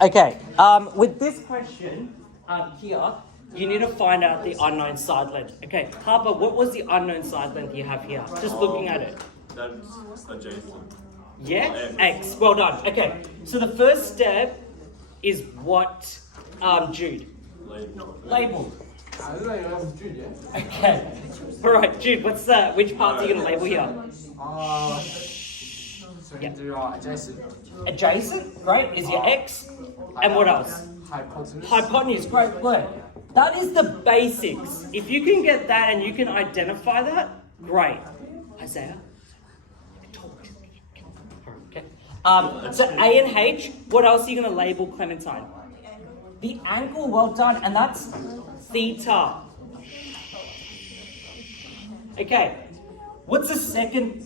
Okay, with this question here, you need to find out the unknown side length. Okay, Harper, what was the unknown side length you have here? Just looking at it. That's adjacent. Yeah? X. Well done. Okay, so the first step is what, Jude? Label. Okay. All right, Jude, what's that? Which parts are you going to label here? So we can do adjacent. Adjacent, great, is your X. And what else? Hypotenuse. Hypotenuse, great word. That is the basics. If you can get that and you can identify that, great. Isaiah? Okay. So A and H, what else are you going to label, Clementine? The angle, well done, and that's theta. Okay, what's the second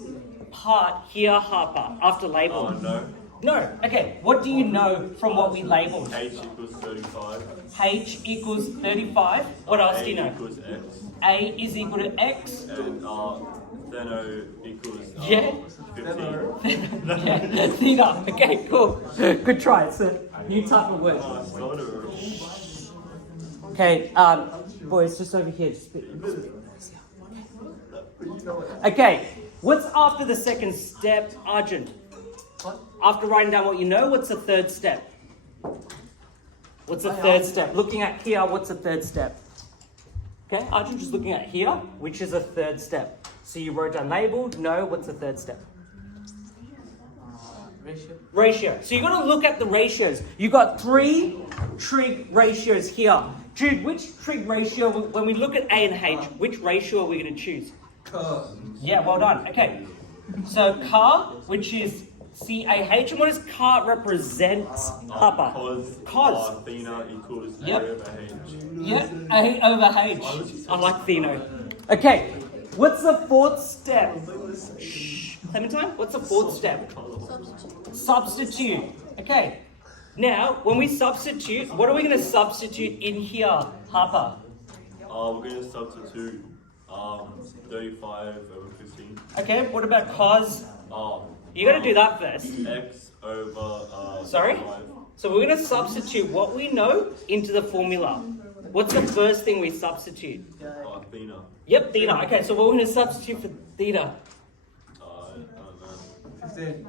part here, Harper, after label? No. No, okay, what do you know from what we labeled? H equals 35. H equals 35. What else do you know? A equals X. A is equal to X. And theta equals Yeah. 15. Yeah, theta. Okay, cool. Good try. It's a new type of word. Sort of. Okay, boys, just over here. Just a bit. Okay, what's after the second step, Arjun? After writing down what you know, what's the third step? What's the third step? Looking at here, what's the third step? Okay, Arjun, just looking at here, which is a third step. So you wrote down labeled, no, what's the third step? Ratio. So you've got to look at the ratios. You've got 3 trig ratios here. Jude, which trig ratio, when we look at A and H, which ratio are we going to choose? Yeah, well done. Okay. So car, which is CAH, and what does car represent, Papa? Cos. Theta equals Yep. A over H. Yeah, A over H. I like Theno. Okay, what's the fourth step? Shh. Clementine, what's the fourth step? Substitute. Okay. Now, when we substitute, what are we going to substitute in here, Harper? We're going to substitute 35 over 15. Okay, what about cos? You got to do that first. X over Sorry? 5. So we're going to substitute what we know into the formula. What's the first thing we substitute? Theta. Yep, theta. Okay, so what we're going to substitute for theta? I don't know. 15.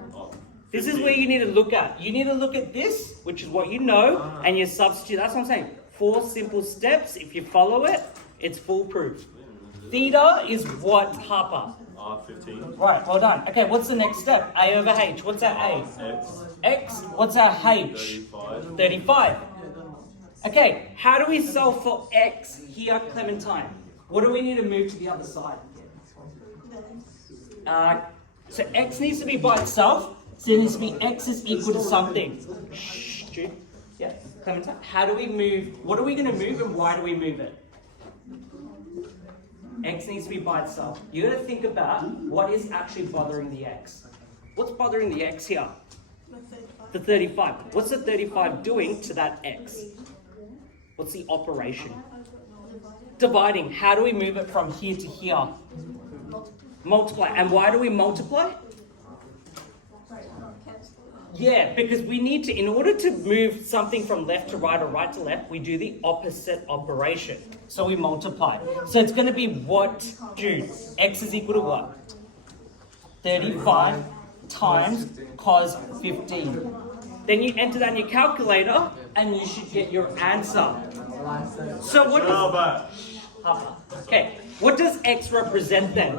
This is where you need to look at. You need to look at this, which is what you know, and you substitute. That's what I'm saying. 4 simple steps. If you follow it, it's foolproof. Theta is what, Harper? 15. Right, well done. Okay, what's the next step? A over H. What's our A? X. X. What's our H? 35. 35. Okay, how do we solve for X here, Clementine? What do we need to move to the other side? So X needs to be by itself. So it needs to be X is equal to something. Shh, Jude. Yeah, Clementine. How do we move? What are we going to move and why do we move it? X needs to be by itself. You got to think about what is actually bothering the X. What's bothering the X here? The 35. What's the 35 doing to that X? What's the operation? Dividing. How do we move it from here to here? Multiply. And why do we multiply? Yeah, because we need to, in order to move something from left to right or right to left, we do the opposite operation. So we multiply. So it's going to be what, Jude? X is equal to what? 35 times cos 15. Then you enter that in your calculator and you should get your answer. So what does... Harper. Okay, what does X represent then?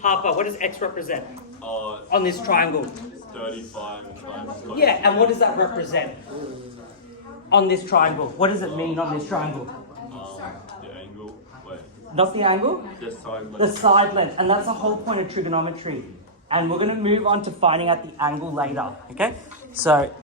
Harper, what does X represent on this triangle? 35 times. Yeah, and what does that represent on this triangle? What does it mean on this triangle? The angle. Wait. Not the angle? The side length. The side length. And that's the whole point of trigonometry. And we're going to move on to finding out the angle later. Okay? So